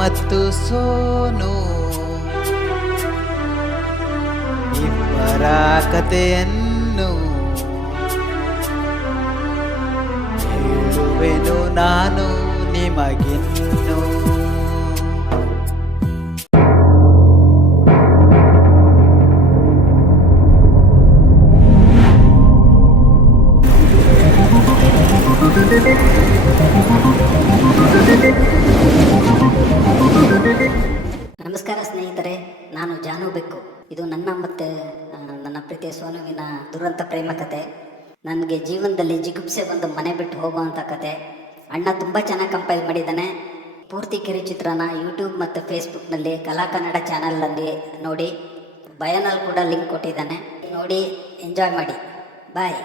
ಮತ್ತು ಸೋನು ಇಬ್ಬರ ಕಥೆಯನ್ನು ಹೇಳುವೆನು ನಾನು ನಿಮಗಿನ್ನು. ನಮಸ್ಕಾರ ಸ್ನೇಹಿತರೆ, ನಾನು ಜಾನು ಬೆಕ್ಕು. ಇದು ನನ್ನ ಮತ್ತು ನನ್ನ ಪ್ರೀತಿಯ ಸೋನುವಿನ ದುರಂತ ಪ್ರೇಮ ಕತೆ. ನನಗೆ ಜೀವನದಲ್ಲಿ ಜಿಗುಪ್ಸೆ ಬಂದು ಮನೆ ಬಿಟ್ಟು ಹೋಗುವಂಥ ಕತೆ. ಅಣ್ಣ ತುಂಬ ಚೆನ್ನಾಗಿ ಕಂಪೈಲ್ ಮಾಡಿದ್ದಾನೆ. ಪೂರ್ತಿ ಕಿರುಚಿತ್ರನ ಯೂಟ್ಯೂಬ್ ಮತ್ತು ಫೇಸ್ಬುಕ್ನಲ್ಲಿ ಕಲಾ ಕನ್ನಡ ಚಾನಲ್ನಲ್ಲಿ ನೋಡಿ. ಬಯೋನಲ್ಲಿ ಕೂಡ ಲಿಂಕ್ ಕೊಟ್ಟಿದ್ದಾನೆ. ನೋಡಿ, ಎಂಜಾಯ್ ಮಾಡಿ. ಬಾಯ್.